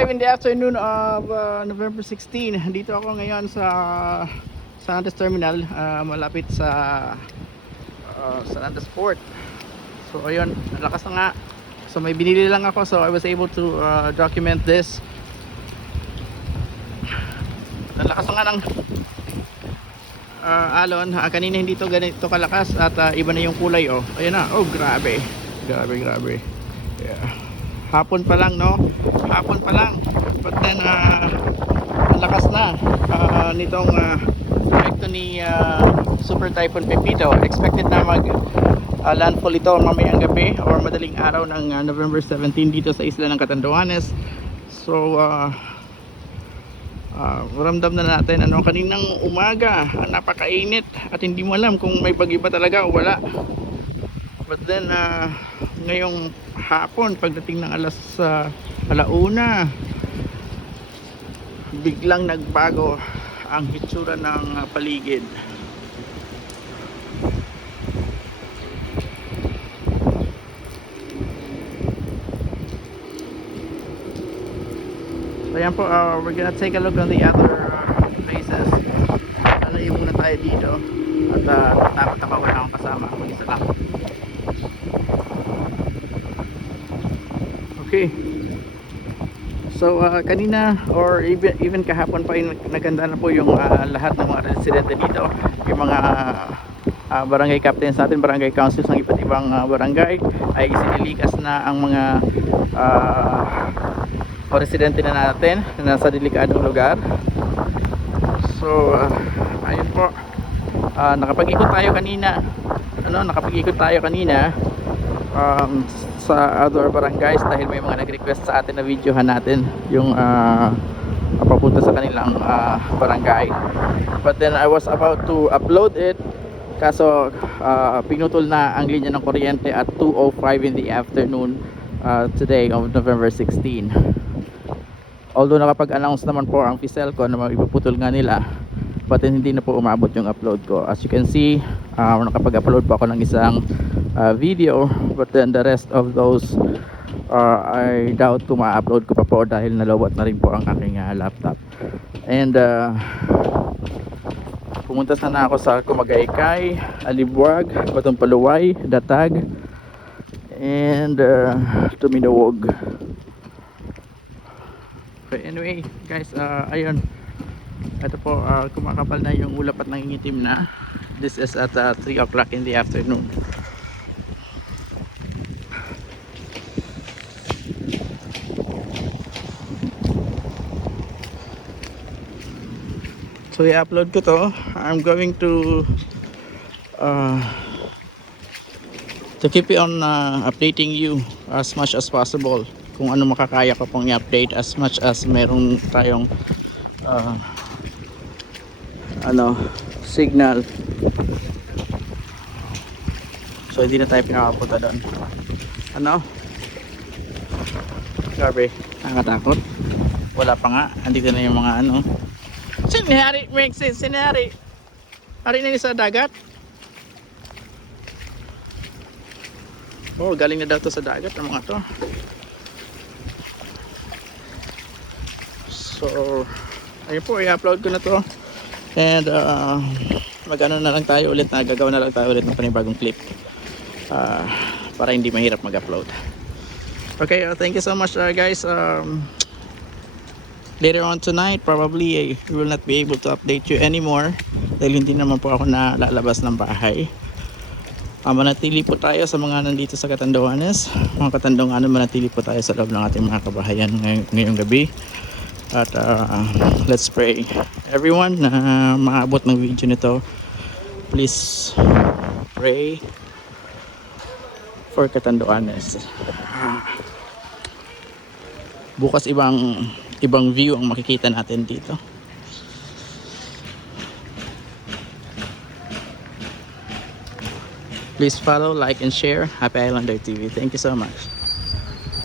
2:05 in the afternoon of November 16. Dito ako ngayon sa Andes Terminal, malapit sa San Andres Port. So ayun, lakas na nga. So may binili lang ako, so I was able to document this. Lakas na nga ng alon. Kanina hindi to ganito kalakas at iba na yung kulay. Oh, ayun na. Oh, grabe. Grabe. Yeah. Hapon pa lang, no? Hapon pa lang. But then lakas na nitong epekto ni Super Typhoon Pepito. Expected na mag landfall ito mamayang gabi or madaling araw ng November 17 dito sa isla ng Catanduanes. So ramdam na natin kaninang umaga, napakainit at hindi mo alam kung may bagyo ba talaga o wala. But then ngayong hapon pagdating ng alauna, biglang nagbago ang hitsura ng paligid. So ayan po, we're gonna take a look on the other places. Alayo muna tayo dito at takot ako, wala akong kasama, mag-isa lang. Okay. So kanina or even kahapon pa naganda na po yung lahat ng mga residente dito, yung mga barangay captains natin, barangay councils ng iba't ibang barangay ay isinilikas na ang mga residente na natin na nasa delikadong lugar. So ayun po, nakapag-ikot tayo kanina sa other barangays dahil may mga nag-request sa atin na videohan natin yung papunta sa kanilang barangay. But then I was about to upload it, kaso pinutol na ang linya ng kuryente at 2:05 in the afternoon today of November 16. Although nakapag-announce naman po ang Ficelco na maipuputol nga nila, but then hindi na po umabot yung upload ko. As you can see, nakapag-upload po ako ng isang video, but then the rest of those I doubt kung ma-upload ko pa po dahil nalawat na rin po ang aking laptop. And pumunta sana ako sa Kumagaykay, Alibuag, Batong Paluway, Datag, and Tuminawog. Okay, anyway guys, ayun, ito po, kumakapal na yung ulap at nangingitim na. This is at 3 o'clock in the afternoon. So i-upload ko to. I'm going to keep you on updating you as much as possible kung ano makakaya ko pong i-update as much as meron tayong signal. So hindi na tayo pinakapunta doon. Grabe, nakakatakot. Wala pa nga, andito na yung mga sinihari, make sense, sinihari. Hari na sa dagat. Oh, galing na daw to sa dagat ang mga to. So ayun po, i-upload ko na to. And mag-ano na lang tayo ulit, gagawa na lang tayo ulit ng panibagong clip para hindi mahirap mag-upload. Okay, thank you so much guys. Later on tonight probably we will not be able to update you anymore dahil hindi naman po ako na lalabas ng bahay. Manatili po tayo sa mga nandito sa Catanduanes, mga Katandungan, manatili po tayo sa loob ng ating mga kabahayan ngayong gabi. At let's pray everyone na maabot ng video nito. Please pray for Catanduanes. Bukas ibang view ang makikita natin dito. Please follow, like and share Happy Islander TV. Thank you so much.